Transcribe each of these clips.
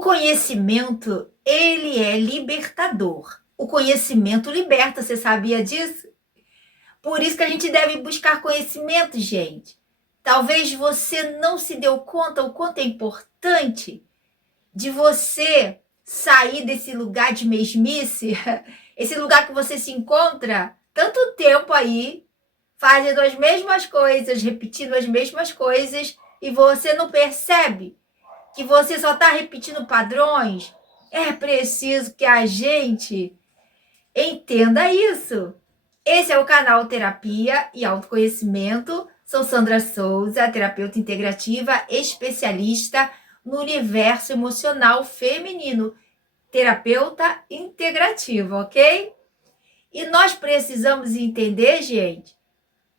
O conhecimento, ele é libertador. O conhecimento liberta, você sabia disso? Por isso que a gente deve buscar conhecimento, gente. Talvez você não se deu conta o quanto é importante de você sair desse lugar de mesmice, esse lugar que você se encontra tanto tempo aí, fazendo as mesmas coisas, repetindo as mesmas coisas, e você não percebe que você só está repetindo padrões. É preciso que a gente entenda isso. Esse é o canal Terapia e Autoconhecimento. Sou Sandra Souza, terapeuta integrativa, especialista no universo emocional feminino. Terapeuta integrativa, ok? E nós precisamos entender, gente,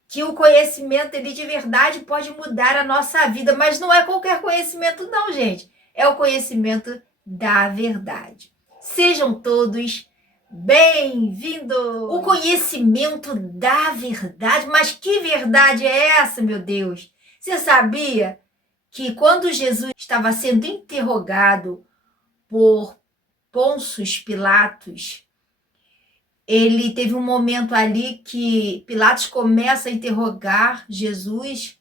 que o conhecimento, ele de verdade pode mudar a nossa vida, mas não é qualquer conhecimento não, gente. É o conhecimento da verdade. Sejam todos bem-vindos! O conhecimento da verdade, mas que verdade é essa, meu Deus? Você sabia que quando Jesus estava sendo interrogado por Pôncio Pilatos, ele teve um momento ali que Pilatos começa a interrogar Jesus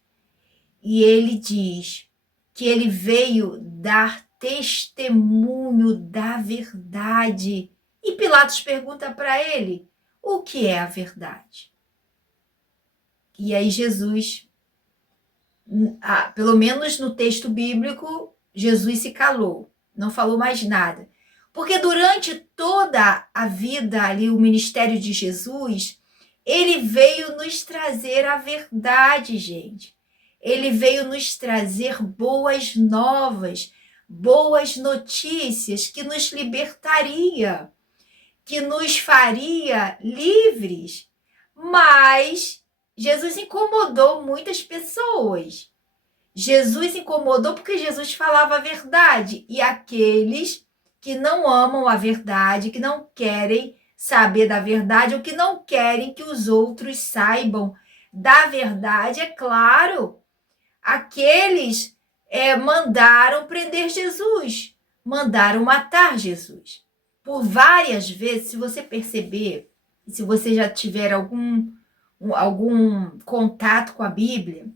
e ele diz que ele veio dar testemunho da verdade. E Pilatos pergunta para ele, o que é a verdade? E aí Jesus, pelo menos no texto bíblico, Jesus se calou, não falou mais nada. Porque durante toda a vida ali, o ministério de Jesus, ele veio nos trazer a verdade, gente. Ele veio nos trazer boas novas, boas notícias que nos libertaria, que nos faria livres. Mas Jesus incomodou muitas pessoas. Jesus incomodou porque Jesus falava a verdade. E aqueles que não amam a verdade, que não querem saber da verdade, ou que não querem que os outros saibam da verdade, é claro, aqueles mandaram prender Jesus, mandaram matar Jesus. Por várias vezes, se você perceber, se você já tiver algum contato com a Bíblia,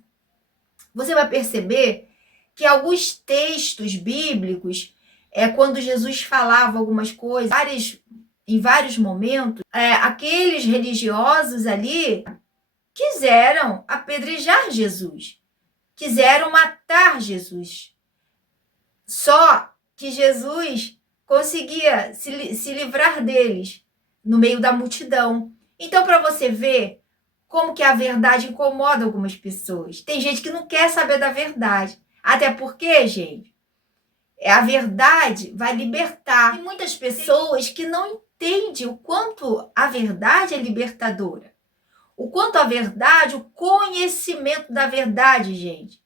você vai perceber que alguns textos bíblicos, quando Jesus falava algumas coisas, em vários momentos, aqueles religiosos ali quiseram apedrejar Jesus, quiseram matar Jesus. Só que Jesus conseguia se livrar deles no meio da multidão. Então, para você ver como que a verdade incomoda algumas pessoas. Tem gente que não quer saber da verdade. Até porque, gente, a verdade vai libertar. Tem muitas pessoas que não entendem o quanto a verdade é libertadora. O quanto a verdade, o conhecimento da verdade, gente.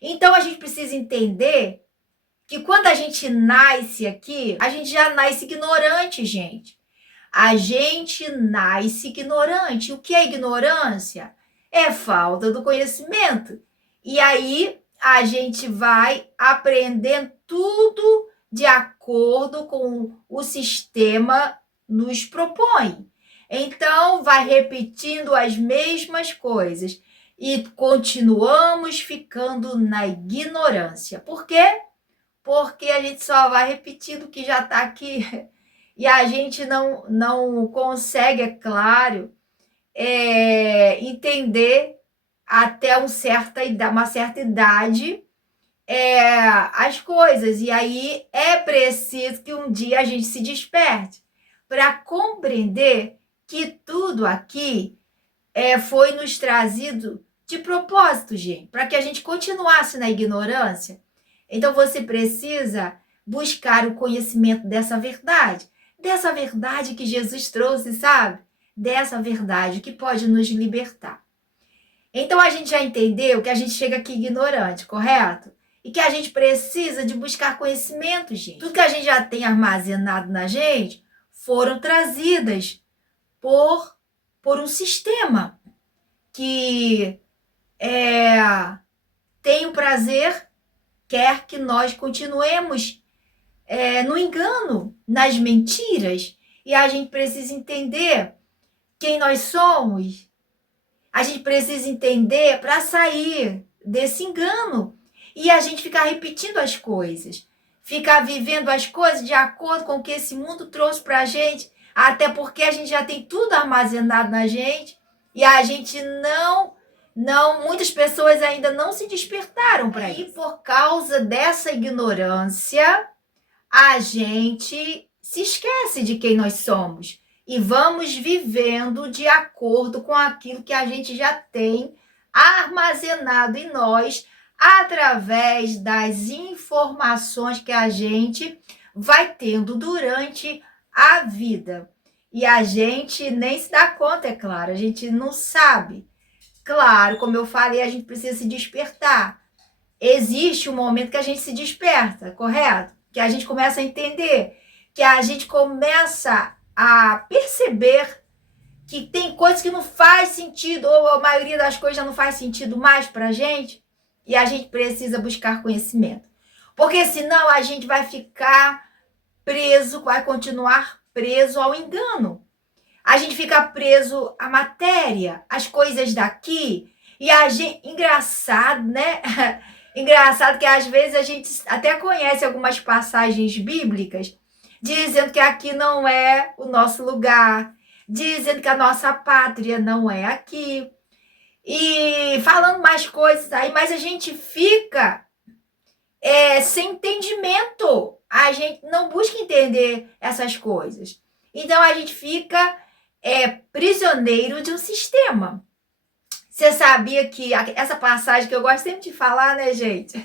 Então, a gente precisa entender que quando a gente nasce aqui, a gente já nasce ignorante, gente. A gente nasce ignorante. O que é ignorância? É falta do conhecimento. E aí a gente vai aprendendo tudo de acordo com o sistema nos propõe. Então vai repetindo as mesmas coisas e continuamos ficando na ignorância. Por quê? Porque a gente só vai repetindo o que já está aqui e a gente não consegue, é claro, entender até uma certa idade as coisas. E aí é preciso que um dia a gente se desperte para compreender que tudo aqui foi nos trazido de propósito, gente, para que a gente continuasse na ignorância. Então você precisa buscar o conhecimento dessa verdade que Jesus trouxe, sabe? Dessa verdade que pode nos libertar. Então a gente já entendeu que a gente chega aqui ignorante, correto? E que a gente precisa de buscar conhecimento, gente. Tudo que a gente já tem armazenado na gente foram trazidas por um sistema que tem o prazer, quer que nós continuemos no engano, nas mentiras, e a gente precisa entender quem nós somos. A gente precisa entender para sair desse engano e a gente ficar repetindo as coisas, ficar vivendo as coisas de acordo com o que esse mundo trouxe para a gente, até porque a gente já tem tudo armazenado na gente e a gente muitas pessoas ainda não se despertaram para isso. E por causa dessa ignorância, a gente se esquece de quem nós somos e vamos vivendo de acordo com aquilo que a gente já tem armazenado em nós através das informações que a gente vai tendo durante a vida. E a gente nem se dá conta, é claro, a gente não sabe. Claro, como eu falei, a gente precisa se despertar. Existe um momento que a gente se desperta, correto? Que a gente começa a entender, que a gente começa a perceber que tem coisas que não faz sentido, ou a maioria das coisas já não faz sentido mais para a gente, e a gente precisa buscar conhecimento. Porque senão a gente vai ficar preso, vai continuar preso ao engano. A gente fica preso à matéria, às coisas daqui, e a gente, engraçado, né? Engraçado que às vezes a gente até conhece algumas passagens bíblicas dizendo que aqui não é o nosso lugar, dizendo que a nossa pátria não é aqui, e falando mais coisas aí, mas a gente fica sem entendimento, a gente não busca entender essas coisas. Então a gente fica prisioneiro de um sistema. Você sabia que essa passagem que eu gosto sempre de falar, né, gente?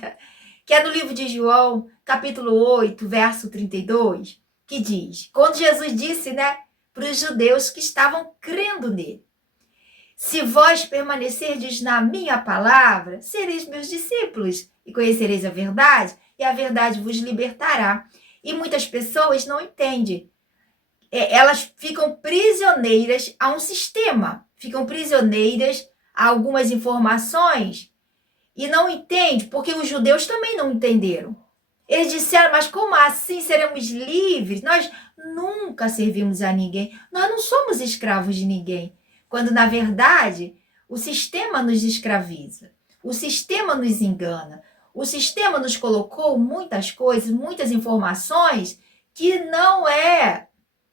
Que é do livro de João, capítulo 8, verso 32, que diz, quando Jesus disse, né, para os judeus que estavam crendo nele, se vós permanecerdes na minha palavra, sereis meus discípulos e conhecereis a verdade, e a verdade vos libertará. E muitas pessoas não entendem. Elas ficam prisioneiras a um sistema, ficam prisioneiras a algumas informações e não entendem, porque os judeus também não entenderam. Eles disseram, mas como assim seremos livres? Nós nunca servimos a ninguém, nós não somos escravos de ninguém. Quando, na verdade, o sistema nos escraviza, o sistema nos engana, o sistema nos colocou muitas coisas, muitas informações que não é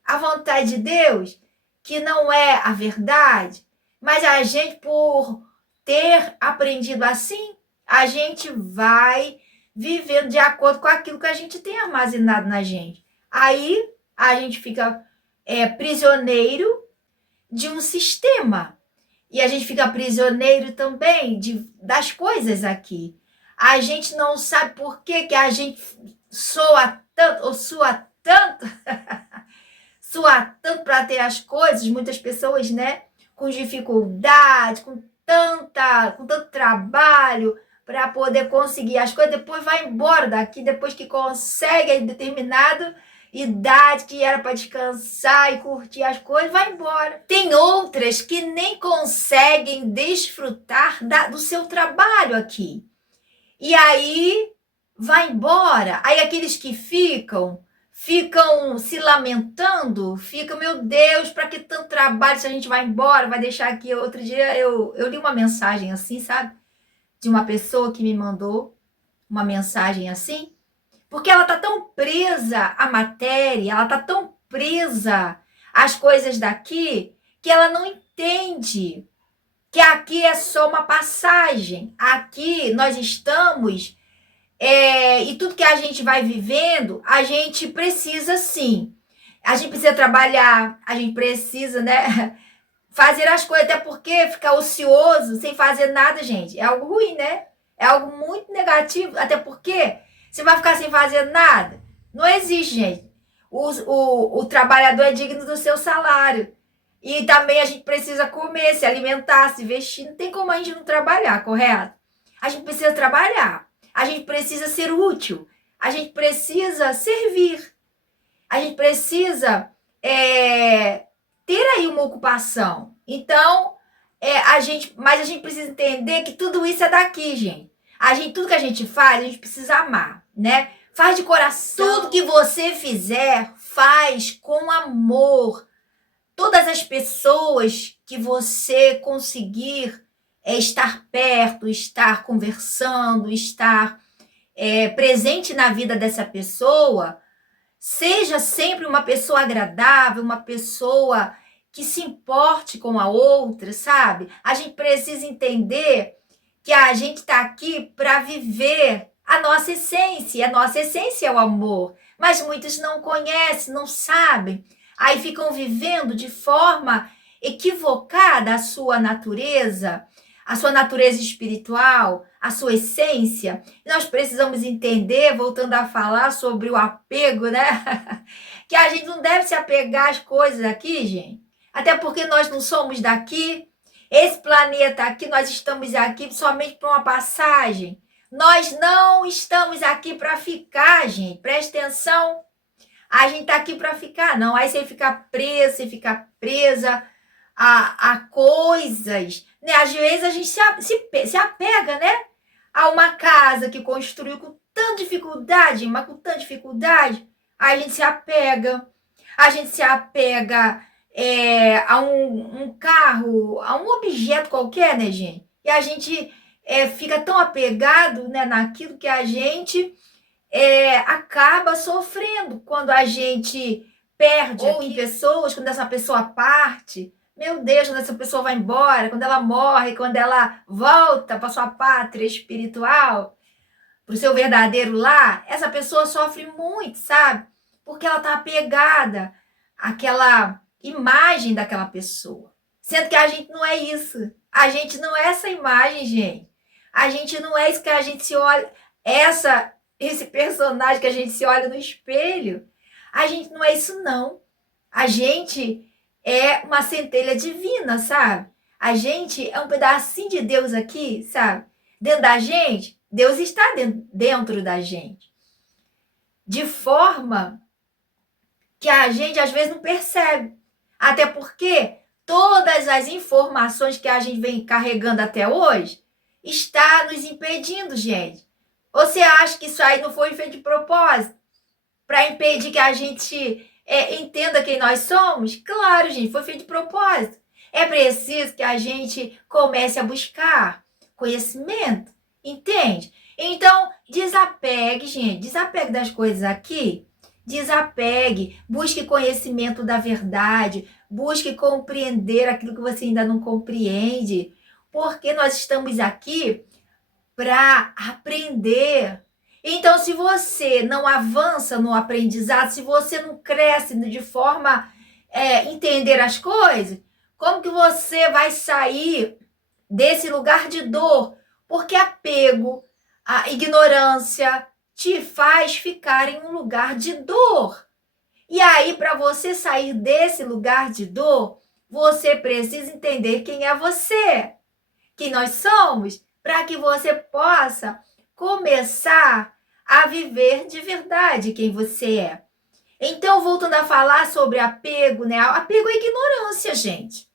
a vontade de Deus, que não é a verdade, mas a gente, por ter aprendido assim, a gente vai vivendo de acordo com aquilo que a gente tem armazenado na gente. Aí a gente fica prisioneiro de um sistema. E a gente fica prisioneiro também das coisas aqui. A gente não sabe por que a gente soa tanto, ou sua tanto, sua tanto para ter as coisas, muitas pessoas, né, com dificuldade, com tanto trabalho para poder conseguir as coisas, depois vai embora daqui, depois que consegue determinado idade que era para descansar e curtir as coisas, vai embora. Tem outras que nem conseguem desfrutar do seu trabalho aqui. E aí vai embora. Aí aqueles que ficam se lamentando, ficam, meu Deus, para que tanto trabalho se a gente vai embora, vai deixar aqui. Outro dia eu li uma mensagem assim, sabe? De uma pessoa que me mandou uma mensagem assim, porque ela tá tão presa à matéria, ela tá tão presa às coisas daqui, que ela não entende que aqui é só uma passagem. Aqui nós estamos, e tudo que a gente vai vivendo, a gente precisa sim. A gente precisa trabalhar, a gente precisa, né, fazer as coisas, até porque ficar ocioso, sem fazer nada, gente, é algo ruim, né? É algo muito negativo, até porque você vai ficar sem fazer nada? Não existe, gente. O trabalhador é digno do seu salário. E também a gente precisa comer, se alimentar, se vestir. Não tem como a gente não trabalhar, correto? A gente precisa trabalhar. A gente precisa ser útil. A gente precisa servir. A gente precisa ter aí uma ocupação. Então, mas a gente precisa entender que tudo isso é daqui, gente. Tudo que a gente faz, a gente precisa amar, né? Faz de coração. Tudo que você fizer, faz com amor. Todas as pessoas que você conseguir estar perto, estar conversando, estar presente na vida dessa pessoa, seja sempre uma pessoa agradável, uma pessoa que se importe com a outra, sabe? A gente precisa entender que a gente está aqui para viver a nossa essência. E a nossa essência é o amor. Mas muitos não conhecem, não sabem. Aí ficam vivendo de forma equivocada a sua natureza espiritual, a sua essência. Nós precisamos entender, voltando a falar sobre o apego, né? Que a gente não deve se apegar às coisas aqui, gente. Até porque nós não somos daqui. Esse planeta aqui, nós estamos aqui somente para uma passagem. Nós não estamos aqui para ficar, gente. Presta atenção. A gente está aqui para ficar, não. Aí você fica preso, você fica presa a coisas. Né? Às vezes a gente se apega, né? A uma casa que construiu com tanta dificuldade, mas com tanta dificuldade, aí a gente se apega. A gente se apega a um carro, a um objeto qualquer, né, gente? E a gente fica tão apegado, né, naquilo que a gente acaba sofrendo quando a gente perde. Ou em pessoas, quando essa pessoa parte. Meu Deus, quando essa pessoa vai embora, quando ela morre, quando ela volta para sua pátria espiritual, para o seu verdadeiro lar, essa pessoa sofre muito, sabe? Porque ela está apegada àquela imagem daquela pessoa. Sendo que a gente não é isso. A gente não é essa imagem, gente. A gente não é isso que a gente se olha. Esse personagem que a gente se olha no espelho. A gente não é isso, não. A gente é uma centelha divina, sabe? A gente é um pedacinho de Deus aqui, sabe? Dentro da gente, Deus está dentro da gente. De forma que a gente às vezes não percebe. Até porque todas as informações que a gente vem carregando até hoje está nos impedindo, gente. Você acha que isso aí não foi feito de propósito? Para impedir que a gente entenda quem nós somos? Claro, gente, foi feito de propósito. É preciso que a gente comece a buscar conhecimento, entende? Então, desapegue, gente, desapegue das coisas aqui, desapegue, busque conhecimento da verdade, busque compreender aquilo que você ainda não compreende, porque nós estamos aqui para aprender. Então, se você não avança no aprendizado, se você não cresce de forma a entender as coisas, como que você vai sair desse lugar de dor? Porque apego, a ignorância te faz ficar em um lugar de dor. E aí, para você sair desse lugar de dor, você precisa entender quem é você, quem nós somos, para que você possa começar a viver de verdade quem você é. Então, voltando a falar sobre apego, né? Apego é ignorância, gente.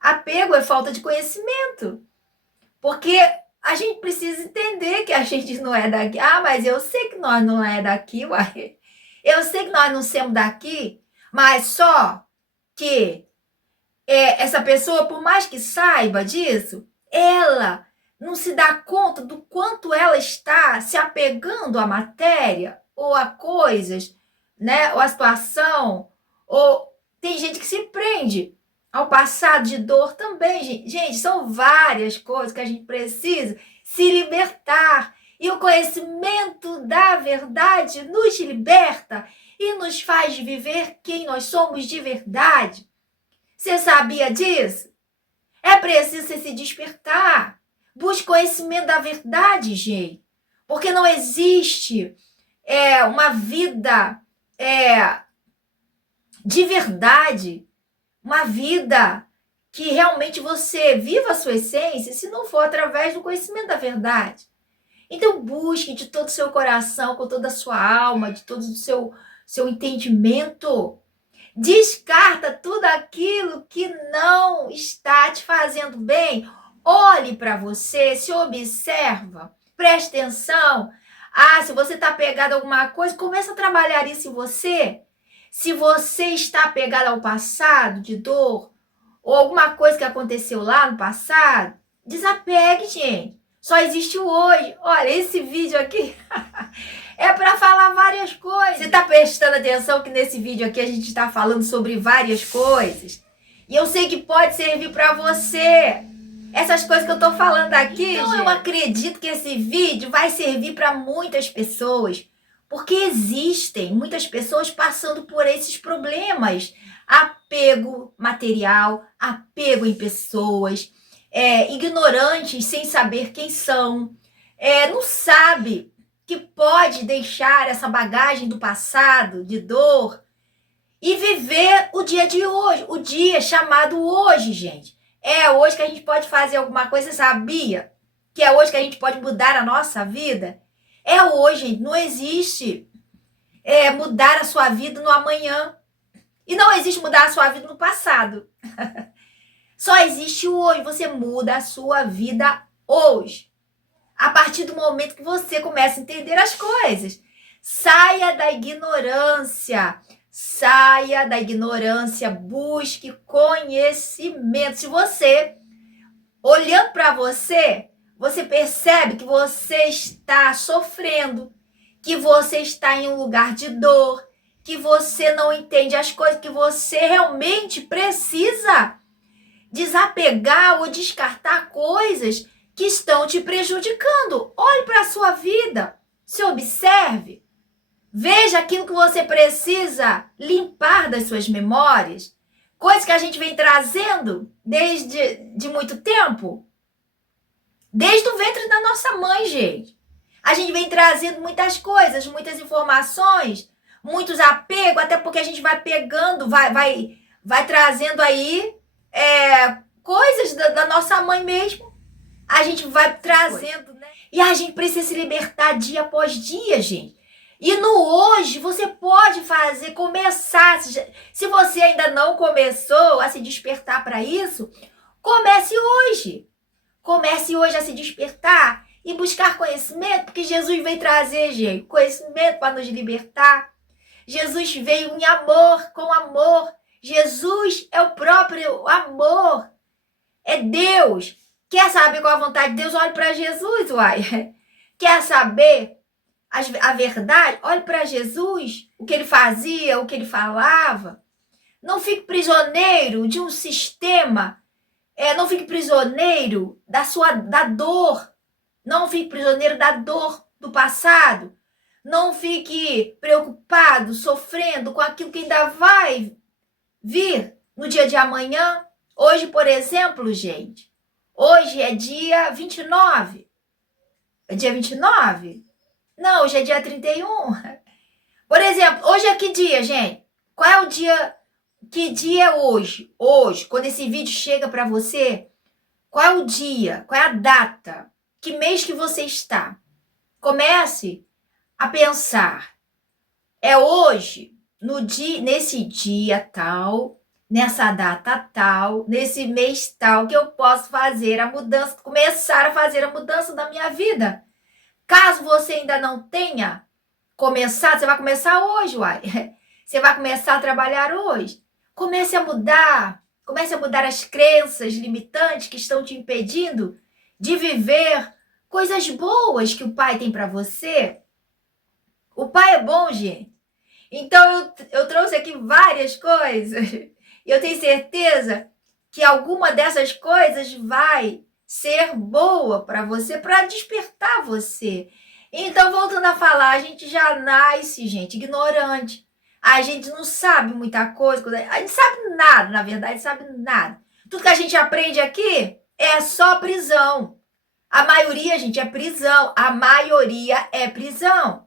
Apego é falta de conhecimento. Porque a gente precisa entender que a gente não é daqui. Ah, mas eu sei que nós não é daqui, uai. Eu sei que nós não somos daqui, mas só que essa pessoa, por mais que saiba disso, ela não se dá conta do quanto ela está se apegando à matéria ou a coisas, né? Ou a situação. Ou tem gente que se prende ao passado de dor também, gente. Gente, são várias coisas que a gente precisa se libertar. E o conhecimento da verdade nos liberta e nos faz viver quem nós somos de verdade. Você sabia disso? É preciso você se despertar. Busque conhecimento da verdade, gente. Porque não existe uma vida de verdade, uma vida que realmente você viva a sua essência, se não for através do conhecimento da verdade. Então busque de todo o seu coração, com toda a sua alma, de todo o seu entendimento. Descarta tudo aquilo que não está te fazendo bem. Olhe para você, se observa, preste atenção. Ah, se você está apegado a alguma coisa, começa a trabalhar isso em você. Se você está apegado ao passado de dor, ou alguma coisa que aconteceu lá no passado, desapegue, gente. Só existe o hoje. Olha, esse vídeo aqui é para falar várias coisas. Você está prestando atenção que nesse vídeo aqui a gente está falando sobre várias coisas? E eu sei que pode servir para você. Essas coisas que eu tô falando aqui, então, gente, eu acredito que esse vídeo vai servir para muitas pessoas, porque existem muitas pessoas passando por esses problemas. Apego material, apego em pessoas, ignorantes sem saber quem são, não sabe que pode deixar essa bagagem do passado, de dor, e viver o dia de hoje, o dia chamado hoje, gente. É hoje que a gente pode fazer alguma coisa, sabia? Que é hoje que a gente pode mudar a nossa vida? É hoje, gente. Não existe mudar a sua vida no amanhã. E não existe mudar a sua vida no passado. Só existe o hoje. Você muda a sua vida hoje. A partir do momento que você começa a entender as coisas. Saia da ignorância. Saia da ignorância, busque conhecimento. Se você, olhando para você, você percebe que você está sofrendo, que você está em um lugar de dor, que você não entende as coisas, que você realmente precisa desapegar ou descartar coisas que estão te prejudicando. Olhe para a sua vida, se observe. Veja aquilo que você precisa limpar das suas memórias, coisas que a gente vem trazendo desde muito tempo, desde o ventre da nossa mãe, gente. A gente vem trazendo muitas coisas, muitas informações, muitos apegos, até porque a gente vai pegando, vai trazendo aí coisas da nossa mãe mesmo. A gente vai trazendo, né? E a gente precisa se libertar dia após dia, gente. E no hoje você pode começar. Se você ainda não começou a se despertar para isso, comece hoje. Comece hoje a se despertar e buscar conhecimento, porque Jesus veio trazer, gente, conhecimento para nos libertar. Jesus veio em amor, com amor. Jesus é o próprio amor. É Deus. Quer saber qual a vontade de Deus? Olhe para Jesus, uai. Quer saber a verdade? Olhe para Jesus, o que ele fazia, o que ele falava. Não fique prisioneiro de um sistema. Não fique prisioneiro da dor. Não fique prisioneiro da dor do passado. Não fique preocupado, sofrendo com aquilo que ainda vai vir no dia de amanhã. Hoje, por exemplo, gente, hoje é dia 29. É dia 29? Não, hoje é dia 31. Por exemplo, hoje é que dia, gente? Qual é o dia? Que dia é hoje? Hoje, quando esse vídeo chega para você, qual é o dia? Qual é a data? Que mês que você está? Comece a pensar. É hoje, nesse dia tal, nessa data tal, nesse mês tal, que eu posso fazer a mudança, começar a fazer a mudança da minha vida. Caso você ainda não tenha começado, você vai começar hoje, uai. Você vai começar a trabalhar hoje. Comece a mudar as crenças limitantes que estão te impedindo de viver coisas boas que o Pai tem para você. O Pai é bom, gente. Então eu trouxe aqui várias coisas. E eu tenho certeza que alguma dessas coisas vai ser boa para você, para despertar você. Então, voltando a falar, a gente já nasce, gente, ignorante. A gente não sabe muita coisa. A gente sabe nada, na verdade, sabe nada. Tudo que a gente aprende aqui é só prisão. A maioria, gente, é prisão. A maioria é prisão.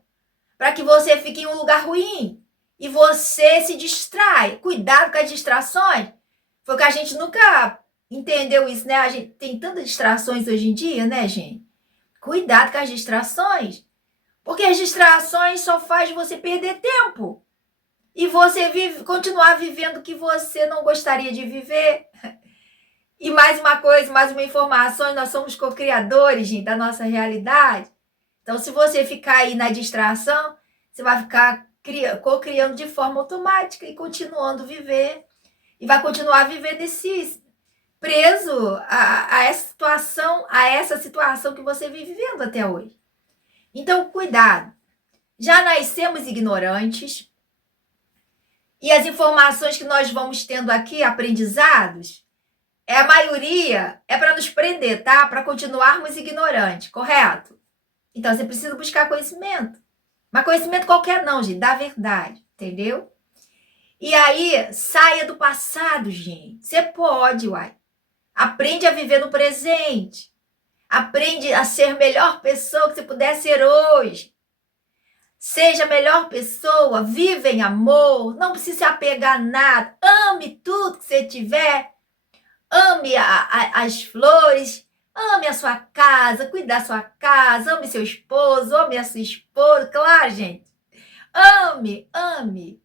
Para que você fique em um lugar ruim. E você se distrai. Cuidado com as distrações. Foi que a gente nunca entendeu isso, né? A gente tem tantas distrações hoje em dia, né, gente? Cuidado com as distrações. Porque as distrações só faz você perder tempo. E você continuar vivendo o que você não gostaria de viver. E mais uma coisa, mais uma informação, nós somos co-criadores, gente, da nossa realidade. Então, se você ficar aí na distração, você vai ficar co-criando de forma automática e continuando a viver. E vai continuar vivendo preso a essa situação que você vive vivendo até hoje. Então, cuidado. Já nascemos ignorantes e as informações que nós vamos tendo aqui, aprendizados, a maioria é para nos prender, tá? Para continuarmos ignorantes, correto? Então, você precisa buscar conhecimento. Mas conhecimento qualquer não, gente, da verdade, entendeu? E aí, saia do passado, gente. Você pode, uai. Aprende a viver no presente. Aprende a ser a melhor pessoa que você puder ser hoje. Seja a melhor pessoa, viva em amor, não precisa se apegar a nada. Ame tudo que você tiver. Ame as flores, ame a sua casa, cuide da sua casa, ame seu esposo, ame a sua esposa. Claro, gente. Ame, ame.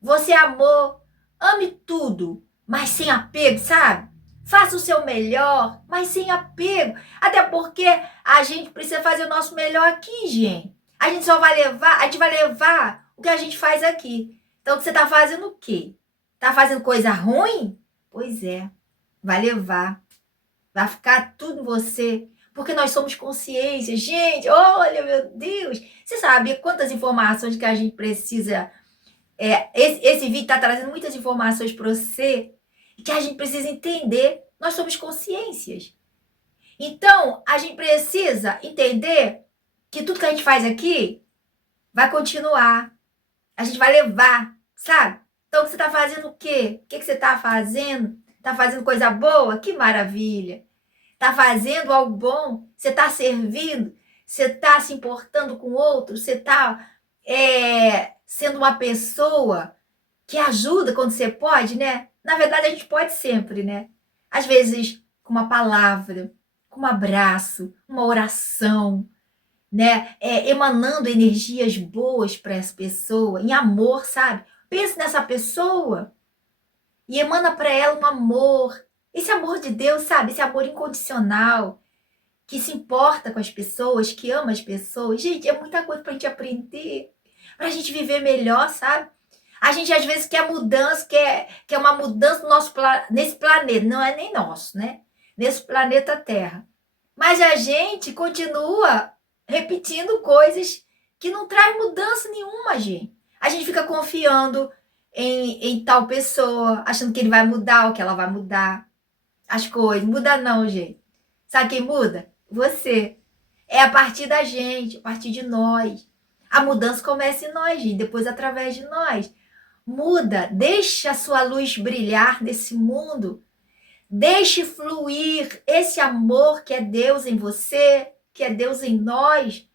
Você é amor, ame tudo, mas sem apego, sabe? Faça o seu melhor, mas sem apego. Até porque a gente precisa fazer o nosso melhor aqui, gente. A gente vai levar o que a gente faz aqui. Então, você está fazendo o quê? Está fazendo coisa ruim? Pois é, vai levar. Vai ficar tudo em você. Porque nós somos consciência. Gente, olha, meu Deus. Você sabe quantas informações que a gente precisa... esse vídeo está trazendo muitas informações para você que a gente precisa entender. Nós somos consciências. Então, a gente precisa entender que tudo que a gente faz aqui vai continuar. A gente vai levar, sabe? Então, você está fazendo o quê? O que você está fazendo? Está fazendo coisa boa? Que maravilha! Está fazendo algo bom? Você está servindo? Você está se importando com o outro? Você está sendo uma pessoa que ajuda quando você pode, né? Na verdade, a gente pode sempre, né? Às vezes, com uma palavra, com um abraço, uma oração, né? Emanando energias boas para essa pessoa, em amor, sabe? Pense nessa pessoa e emana para ela um amor. Esse amor de Deus, sabe? Esse amor incondicional, que se importa com as pessoas, que ama as pessoas. Gente, é muita coisa para a gente aprender, para a gente viver melhor, sabe? A gente às vezes quer mudança, quer uma mudança no nesse planeta. Não é nem nosso, né? Nesse planeta Terra. Mas a gente continua repetindo coisas que não traz mudança nenhuma, gente. A gente fica confiando em tal pessoa, achando que ele vai mudar ou que ela vai mudar as coisas. Muda não, gente. Sabe quem muda? Você. É a partir da gente, a partir de nós. A mudança começa em nós, gente, depois através de nós. Muda, deixa a sua luz brilhar nesse mundo. Deixe fluir esse amor que é Deus em você, que é Deus em nós.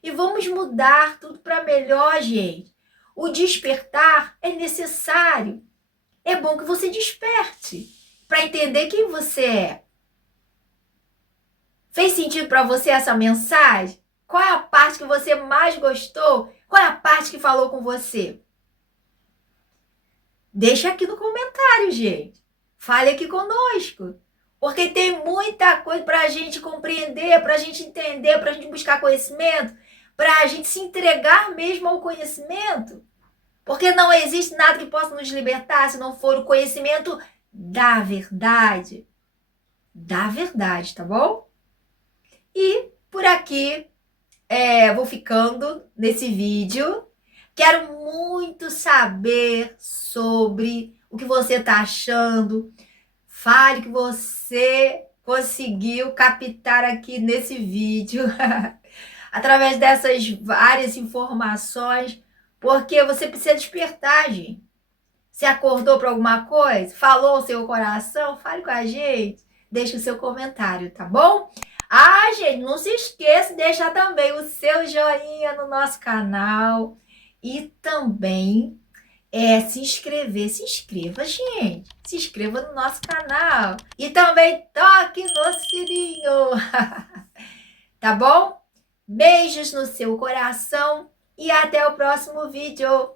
E vamos mudar tudo para melhor, gente. O despertar é necessário. É bom que você desperte para entender quem você é. Fez sentido para você essa mensagem? Qual é a parte que você mais gostou? Qual é a parte que falou com você? Deixa aqui no comentário, gente. Fale aqui conosco. Porque tem muita coisa para a gente compreender, para a gente entender, para a gente buscar conhecimento, para a gente se entregar mesmo ao conhecimento. Porque não existe nada que possa nos libertar se não for o conhecimento da verdade. Da verdade, tá bom? E por aqui vou ficando nesse vídeo. Quero muito saber sobre o que você está achando. Fale o que você conseguiu captar aqui nesse vídeo. Através dessas várias informações. Porque você precisa despertar, gente. Você acordou para alguma coisa? Falou o seu coração? Fale com a gente. Deixe o seu comentário, tá bom? Ah, gente, não se esqueça de deixar também o seu joinha no nosso canal. E também se inscrever. Se inscreva, gente. Se inscreva no nosso canal. E também toque no sininho. Tá bom? Beijos no seu coração. E até o próximo vídeo.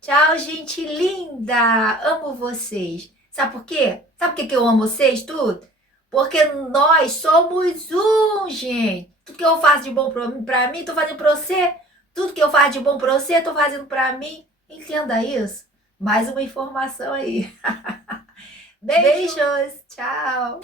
Tchau, gente linda. Amo vocês. Sabe por quê? Sabe por que eu amo vocês tudo? Porque nós somos um, gente. Tudo que eu faço de bom pra mim, tô fazendo pra você. Tudo que eu faço de bom pra você, tô fazendo pra mim. Entenda isso. Mais uma informação aí. Beijos, tchau.